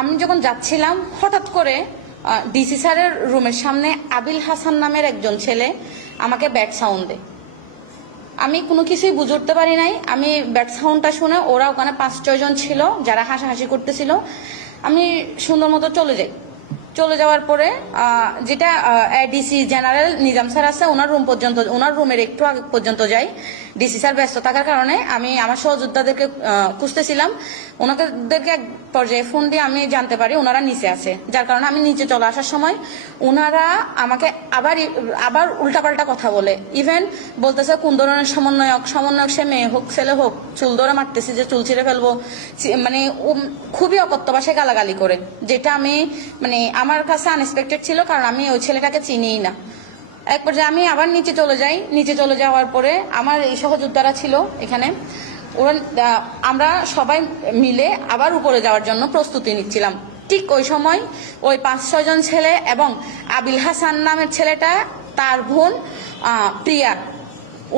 আমি যখন যাচ্ছিলাম, হঠাৎ করে ডিসি স্যারের রুমের সামনে আবিল হাসান নামের একজন ছেলে আমাকে ব্যাট সাউন্ড দেয়। আমি কোনো কিছুই বুঝে উঠতে পারি নাই। আমি ব্যাট সাউন্ডটা শুনে ওরা ওখানে পাঁচ, ছয় জন ছিল, যারা হাসাহাসি করতেছিল। আমি সুন্দর মতো চলে যাই। চলে যাওয়ার পরে যেটা ডিসি জেনারেল নিজাম স্যার আছে, ওনার রুম পর্যন্ত, ওনার রুমের একটু আগে পর্যন্ত যাই। ডিসি স্যার ব্যস্ত থাকার কারণে আমি আমার সহযোদ্ধাদেরকে খুঁজতেছিলাম। ওনাদেরকে এক পর্যায়ে ফোন দিয়ে আমি জানতে পারি ওনারা নিচে আছে। যার কারণে আমি নিচে চলে আসার সময় ওনারা আমাকে আবার আবার উল্টাপাল্টা কথা বলে। ইভেন বলতেছে, কোন ধরনের সমন্বয়ক? সমন্বয়ক সে মেয়ে হোক, ছেলে হোক, চুল ধরে মারতেছি যে চুল ছিঁড়ে ফেলব। মানে খুবই অকথ্য ভাষায় গালাগালি করে। যেটা আমি মানে আমার কাছে আনএক্সপেক্টেড ছিল, কারণ আমি ওই ছেলেটাকে চিনিই না। এক পর্যায়ে আমি আবার নিচে চলে যাই। নিচে চলে যাওয়ার পরে আমার এই সহযোদ্ধারা ছিল এখানে। ওরা আমরা সবাই মিলে আবার উপরে যাওয়ার জন্য প্রস্তুতি নিচ্ছিলাম। ঠিক ওই সময় ওই পাঁচ, ছয় জন ছেলে এবং আবিল হাসান নামের ছেলেটা, তার বোন প্রিয়া,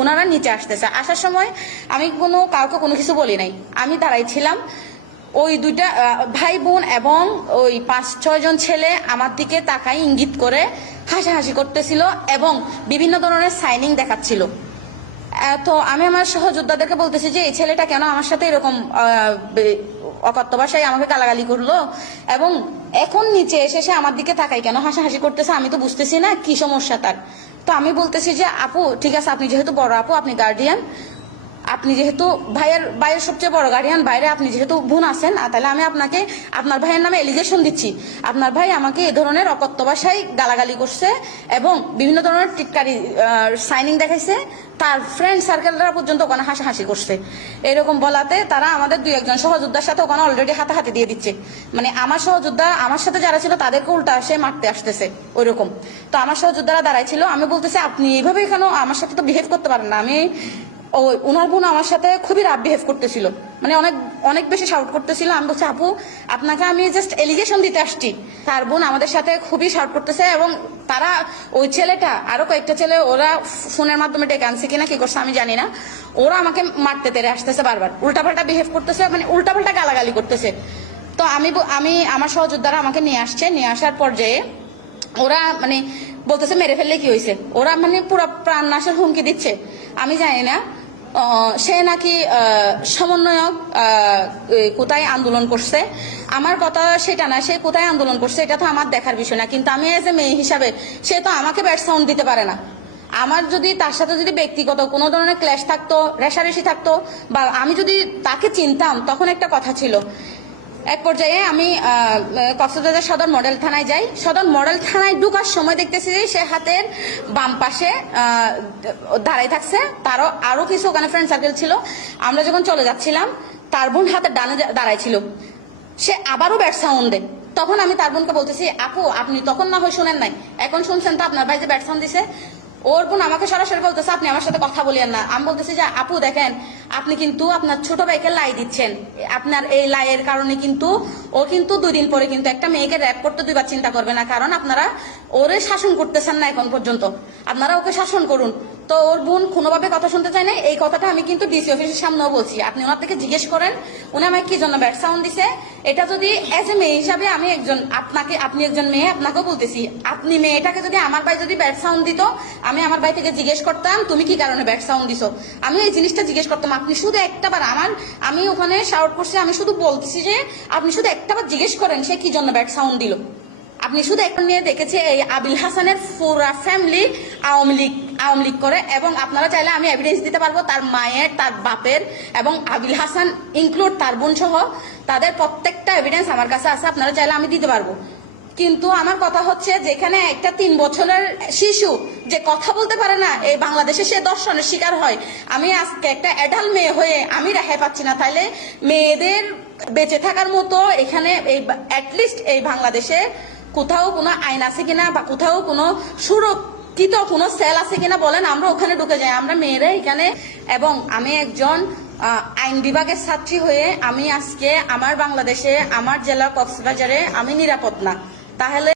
ওনারা নিচে আসতেছে। আসার সময় আমি কোনো, কাউকে কোনো কিছু বলি নাই। আমি দাঁড়াই ছিলাম ওই দুইটা ভাই বোন এবং ওই পাঁচ, ছয় জন ছেলে আমার দিকে তাকাই ইঙ্গিত করে হাসাহাসি করতেছিল এবং বিভিন্ন ধরনের সাইনিং দেখাচ্ছিল। তো আমি আমার সহযোদ্ধাদেরকে বলতেছি যে, এই ছেলেটা কেন আমার সাথে এরকম অকথ্য ভাষায় আমাকে গালাগালি করল? এবং এখন নিচে এসে সে আমার দিকে তাকাই কেন? হাসাহাসি করতেছে, আমি তো বুঝতেছি না কি সমস্যা তার। তো আমি বলতেছি যে, আপু, ঠিক আছে, আপনি যেহেতু বড় আপু, আপনি গার্ডিয়ান আপনি যেহেতু ভাইয়ের ভাইয়ের সবচেয়ে বড় গার্ডিয়ান বাইরে আপনি যেহেতু বোন আছেন তাহলে আমি আপনাকে, আপনার ভাইয়ের নামে এলিগেশন দিচ্ছি। আপনার ভাই আমাকে এ ধরনের অকথ্য ভাষায় গালাগালি করছে এবং বিভিন্ন ধরনের টিটকারি সাইনিং দেখাইছে। তার ফ্রেন্ড সার্কেলরা পর্যন্ত ওখানে হাসাহাসি করছে। এরকম বলাতে তারা আমাদের দুই একজন সহযোদ্ধার সাথে ওখানে অলরেডি হাতাহাতি দিয়ে দিচ্ছে। মানে আমার সহযোদ্ধা, আমার সাথে যারা ছিল তাদেরকে উল্টা আসে, মারতে আসতেছে, ওইরকম। তো আমার সহযোদ্ধারা দাঁড়াই ছিল, আমি বলতেছি, আপনি এইভাবে এখানে আমার সাথে তো বিহেভ করতে পারেন না? আমি ও ওনার বোন আমার সাথে খুবই রাব বিহেভ করতেছিল। মানে অনেক অনেক বেশি শাউট করতেছিল। আমি বলছি, আপু, আপনাকে আমি জাস্ট এলিগেশন দিতে আসছি। তার বোন আমাদের সাথে খুবই শাউট করতেছে এবং তারা, ওই ছেলেটা, আরও কয়েকটা ছেলে, ওরা ফোনের মাধ্যমে ডেকে আনছে কিনা, কি করছে আমি জানি না। ওরা আমাকে মারতে তেরে আসতেছে বারবার। উল্টাপাল্টা বিহেভ করতেছে মানে উল্টাপাল্টা গালাগালি করতেছে। তো আমি আমি, আমার সহযোদ্ধারা আমাকে নিয়ে আসছে। নিয়ে আসার পর্যায়ে ওরা মানে বলতেছে, মেরে ফেললে কি হয়েছে? ওরা মানে পুরো প্রাণ নাশের হুমকি দিচ্ছে। আমি জানি না। সে নাকি সমন্বয়ক কোথায় আন্দোলন করছে? আমার কথা সেটা না, সে কোথায় আন্দোলন করছে, এটা তো আমার দেখার বিষয় না। কিন্তু আমি এজ এ মেয়ে হিসাবে, সে তো আমাকে ব্যাট সাউন্ড দিতে পারে না। আমার যদি, তার সাথে যদি ব্যক্তিগত কোনো ধরনের ক্ল্যাশ থাকতো, রেশারেশি থাকতো, বা আমি যদি তাকে চিনতাম, তখন একটা কথা ছিল। এক পর্যায়ে আমি কক্সবাজার সদর মডেল থানায় যাই। সদর মডেল থানায় ঢুকার সময় দেখতেছি যে সে হাতের বাম পাশে দাঁড়াই থাকছে। তারও আরও কিছু ওখানে ফ্রেন্ড সার্কেল ছিল। আমরা যখন চলে যাচ্ছিলাম, তার বোন হাতের ডানে দাঁড়াই ছিল। সে আবারও ব্যাট সাউন্ড দেয়। তখন আমি তার বোনকে বলতেছি, আপু, আপনি তখন না হয় শোনেন নাই। এখন শুনছেন তো আপনার ভাই যে ব্যাট সাউন্ড দিছে। ওর বোন আমাকে সরাসরি বলতেছে, আপনি আমার সাথে কথা বলিয়েন না। আমি বলতেছি যে, আপু, দেখেন, আপনি কিন্তু আপনার ছোট ভাইকে লাই দিচ্ছেন। আপনার এই লাইয়ের কারণে কিন্তু ও কিন্তু দুই দিন পরে কিন্তু একটা মেয়েকে র্যাপ করতে দুইবার চিন্তা করবে না, কারণ আপনারা ওরে শাসন করতেছেন না এখন পর্যন্ত। আপনারা ওকে শাসন করুন। তো ওর বোন কোনোভাবে কথা শুনতে চায় না এই কথাটা আমি কিন্তু ডিসি অফিসের সামনেও বলছি। আপনি ওনার থেকে জিজ্ঞেস করেন, উনি আমাকে কি জন্য ব্যাট সাউন্ড দিছে? এটা যদি এজ এ মেয়ে হিসাবে আমি একজন, আপনাকে, আপনি একজন মেয়ে, আপনাকেও বলতেছি, আপনি মেয়েটাকে যদি আমার ভাই যদি ব্যাট সাউন্ড দিত, আমি আমার ভাই থেকে জিজ্ঞেস করতাম, তুমি কি কারণে ব্যাট সাউন্ড দিছো? আমি এই জিনিসটা জিজ্ঞেস করতাম, আপনি শুধু একটা বার আমার, আমি ওখানে শাউট করছি, আমি শুধু বলতেছি যে, আপনি শুধু একটা বার জিজ্ঞেস করেন সে কি জন্য ব্যাট সাউন্ড দিল। আপনি শুধু এখন নিয়ে দেখেছি, এই আবিল হাসানের পুরা ফ্যামিলি আওয়ামী লীগ আওয়ামী লীগ করে এবং আপনারা চাইলে আমি এভিডেন্স দিতে পারব তার মায়ের, তার বাপের এবং আবিল হাসান ইনক্লুড তার বোন সহ তাদের প্রত্যেকটা এভিডেন্স আমার কাছে আছে, আপনারা চাইলে আমি দিতে পারব। কিন্তু আমার কথা হচ্ছে যেখানে একটা তিন বছরের শিশু যে কথা বলতে পারে না, এই বাংলাদেশে সে দর্শনের শিকার হয়। আমি আজকে একটা অ্যাডাল্ট মেয়ে হয়ে আমি রেহাই পাচ্ছি না। তাহলে মেয়েদের বেঁচে থাকার মতো এখানে এই অ্যাটলিস্ট এই বাংলাদেশে কোথাও কোনো আইন আছে কিনা বা কোথাও কোনো সুরক্ষিত কোনো সেল আছে কিনা বলেন, আমরা ওখানে ঢুকে যাই। আমরা মেয়েরা এখানে এবং আমি একজন আইন বিভাগের ছাত্রী হয়ে আমি আজকে আমার বাংলাদেশে, আমার জেলা কক্সবাজারে আমি নিরাপদ না। তাহলে